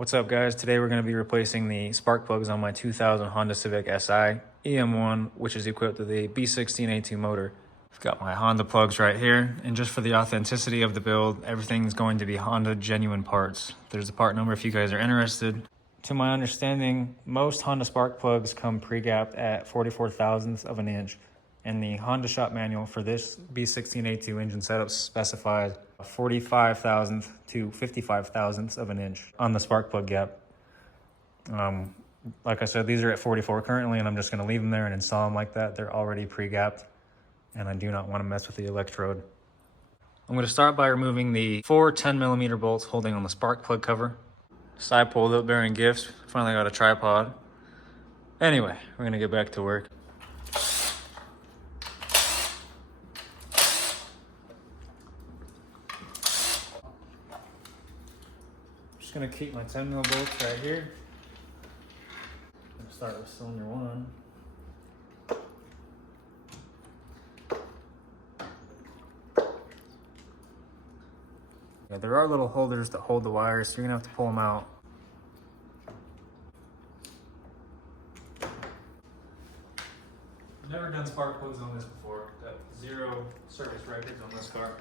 What's up, guys? Today we're going to be replacing the spark plugs on my 2000 Honda Civic SI EM1, which is equipped with a B16A2 motor. I've got my Honda plugs right here, and just for the authenticity of the build, everything's going to be Honda genuine parts. There's a part number if you guys are interested. To my understanding, most Honda spark plugs come pre-gapped at 44 thousandths of an inch, and the Honda shop manual for this B16A2 engine setup specifies 45 thousandths to 55 thousandths of an inch on the spark plug gap. Like I said, these are at 44 currently, and I'm just going to leave them there and install them like that. They're already pre-gapped, and I do not want to mess with the electrode. I'm going to start by removing the 4 10mm bolts holding on the spark plug cover. Side pulled up bearing gifts. Finally got a tripod. Anyway, we're going to get back to work. Just going to keep my 10mm bolts right here. I'm going to start with cylinder 1. Yeah, there are little holders that hold the wires, so you're gonna have to pull them out. Never done spark plugs on this before. Got 0 service records on this car.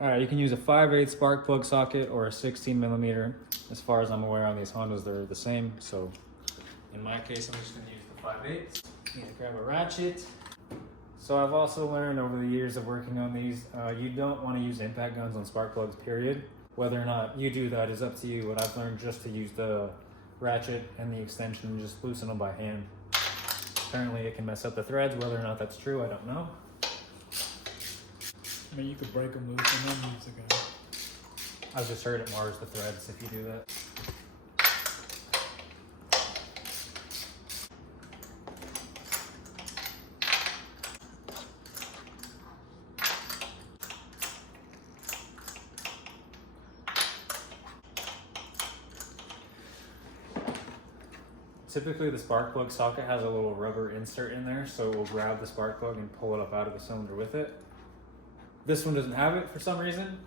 All right, you can use a 5/8 spark plug socket or a 16mm. As far as I'm aware on these Hondas, they're the same. So in my case, I'm just gonna use the 5/8. I'm gonna grab a ratchet. So I've also learned over the years of working on these, you don't want to use impact guns on spark plugs, period. Whether or not you do that is up to you. What I've learned just to use the ratchet and the extension and just loosen them by hand. Apparently it can mess up the threads. Whether or not that's true, I don't know. I mean, you could break them loose and then use the gun. I've just heard it mars the threads if you do that. Typically the spark plug socket has a little rubber insert in there, so we'll grab the spark plug and pull it up out of the cylinder with it. This one doesn't have it for some reason.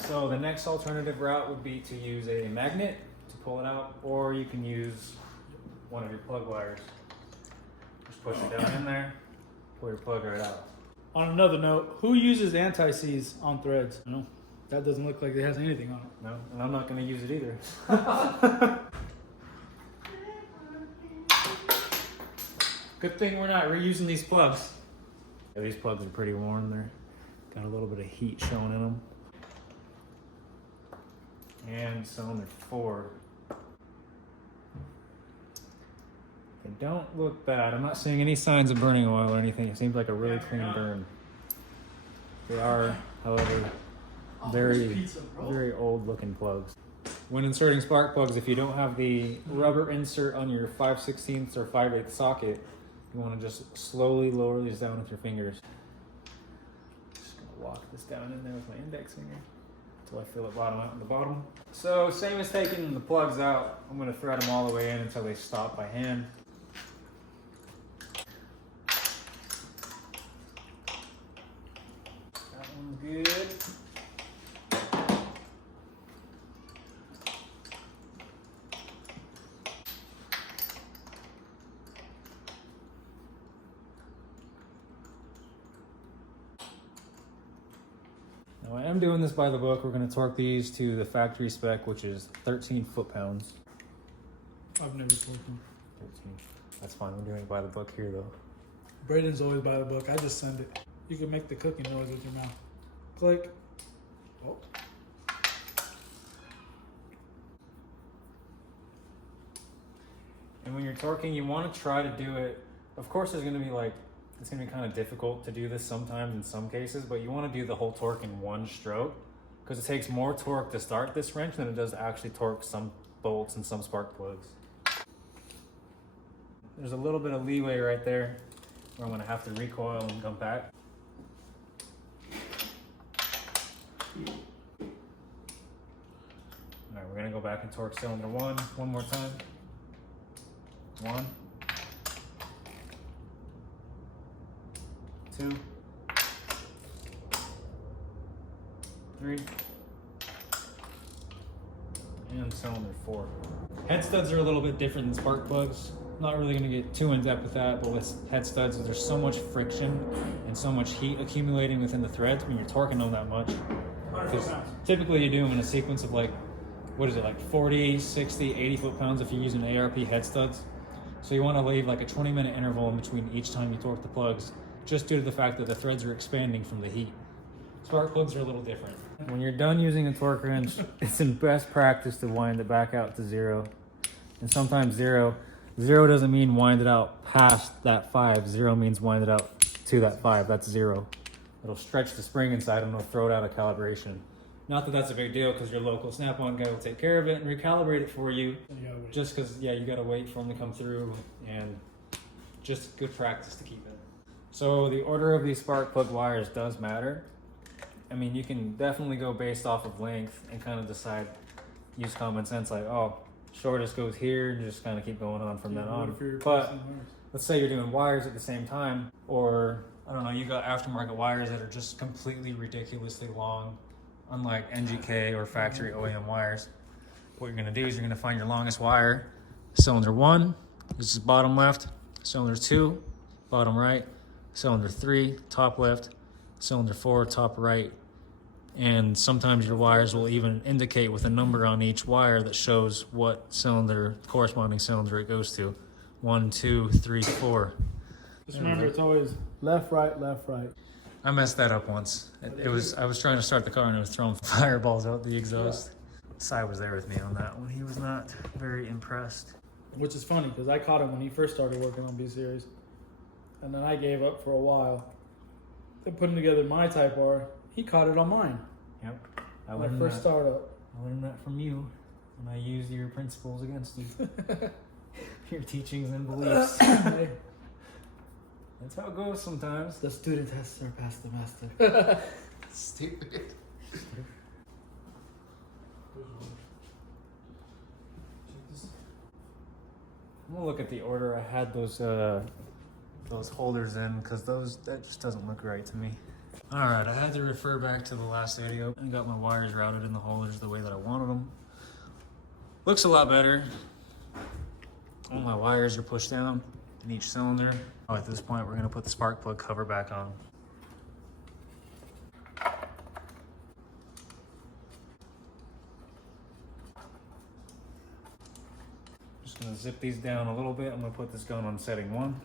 So the next alternative route would be to use a magnet to pull it out, or you can use one of your plug wires. Just push it down in there, pull your plug right out. On another note, who uses anti-seize on threads? No, that doesn't look like it has anything on it. No, and I'm not going to use it either. Good thing we're not reusing these plugs. Yeah, these plugs are pretty worn. They're got a little bit of heat showing in them. And cylinder 4. They don't look bad. I'm not seeing any signs of burning oil or anything. It seems like a really clean burn. They are, however, very old looking plugs. When inserting spark plugs, if you don't have the rubber insert on your 5/16 or 5/8 socket, you want to just slowly lower these down with your fingers. Just gonna walk this down in there with my index finger until I feel it bottom out in the bottom. So same as taking the plugs out, I'm gonna thread them all the way in until they stop by hand. That one's good. Now I am doing this by the book. We're going to torque these to the factory spec, which is 13 foot-pounds. I've never told them. 13. That's fine. We're doing it by the book here, though. Braden's always by the book. I just send it. You can make the cooking noise with your mouth. Click. Oh. And when you're torquing, you want to try to do it. Of course, it's going to be kind of difficult to do this sometimes in some cases, but you want to do the whole torque in one stroke because it takes more torque to start this wrench than it does to actually torque some bolts and some spark plugs. There's a little bit of leeway right there where I'm going to have to recoil and come back. All right, we're going to go back and torque cylinder 1 more time. 1, 2, 3, and cylinder 4. Head studs are a little bit different than spark plugs. I'm not really going to get too in depth with that, but with head studs, there's so much friction and so much heat accumulating within the threads when you're torquing them that much. Because typically you do them in a sequence of like, what is it, like 40, 60, 80 foot-pounds if you're using ARP head studs. So you want to leave like a 20-minute interval in between each time you torque the plugs, just due to the fact that the threads are expanding from the heat. Spark plugs are a little different. When you're done using a torque wrench, it's in best practice to wind it back out to 0. And sometimes 0 doesn't mean wind it out past that 5. 0 means wind it out to that 5. That's 0. It'll stretch the spring inside and it'll throw it out of calibration. Not that that's a big deal, because your local Snap-on guy will take care of it and recalibrate it for you. Just because, yeah, you got to wait for them to come through, and just good practice to keep it. So the order of these spark plug wires does matter. I mean, you can definitely go based off of length and kind of decide, use common sense, like, oh, shortest goes here, and just kind of keep going on from then on. But let's say you're doing wires at the same time, or I don't know, you got aftermarket wires that are just completely ridiculously long, unlike NGK or factory OEM wires. What you're gonna do is you're gonna find your longest wire, cylinder 1, this is bottom left, cylinder 2, bottom right, cylinder 3, top left, cylinder 4, top right. And sometimes your wires will even indicate with a number on each wire that shows what cylinder, corresponding cylinder it goes to. 1, 2, 3, 4. Just remember, it's always left, right, left, right. I messed that up once. I was trying to start the car and it was throwing fireballs out the exhaust. Cy was there with me on that one. He was not very impressed. Which is funny, because I caught him when he first started working on B-Series. And then I gave up for a while. Then putting together my Type R, he caught it on mine. Yep. My first startup. I learned that from you, and I used your principles against you. Your teachings and beliefs. Hey, That's how it goes sometimes. the student has surpassed the master. Stupid. I'm gonna look at the order I had those holders in, because that just doesn't look right to me. All right, I had to refer back to the last video. I got my wires routed in the holders the way that I wanted them. Looks a lot better. All my wires are pushed down in each cylinder. Oh, at this point, we're gonna put the spark plug cover back on. Just gonna zip these down a little bit. I'm gonna put this gun on setting 1.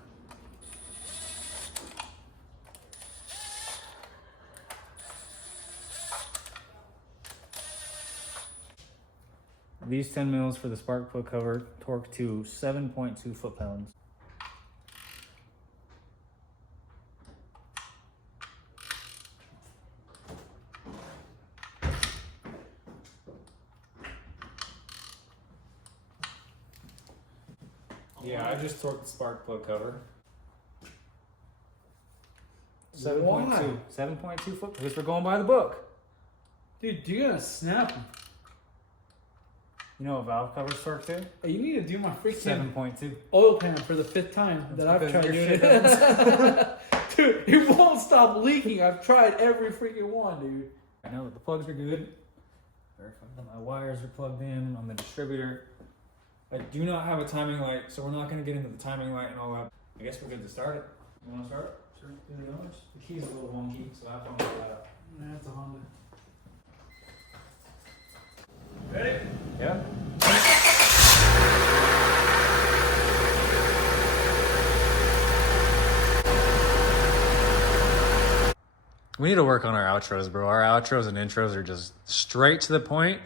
These 10 mils for the spark plug cover torque to 7.2 foot-pounds. Yeah, I just torqued the spark plug cover. 7.2. 7.2 foot. Because we're going by the book. Dude, you gotta snap him. You know what valve covers torque to? Hey, you need to do my freaking 7.2. oil pan for the 5th time that I've because tried your doing shit it. Dude, it won't stop leaking. I've tried every freaking one, dude. I know that the plugs are good. Verify that my wires are plugged in on the distributor. I do not have a timing light, so we're not going to get into the timing light and all that. I guess we're good to start it. You want to start? Sure. The key's a little wonky, so I have to figure that out. Yeah, it's a Honda. Ready? Yeah. We need to work on our outros, bro. Our outros and intros are just straight to the point,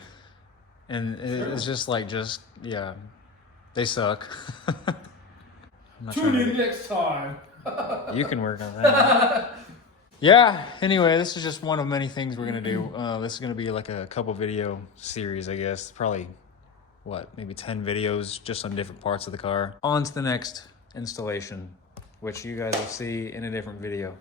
and it's just like, yeah, they suck. I'm not Tune in next time. You can work on that. Yeah, anyway, this is just one of many things we're going to do. This is going to be like a couple video series, I guess. Probably, maybe 10 videos just on different parts of the car. On to the next installation, which you guys will see in a different video.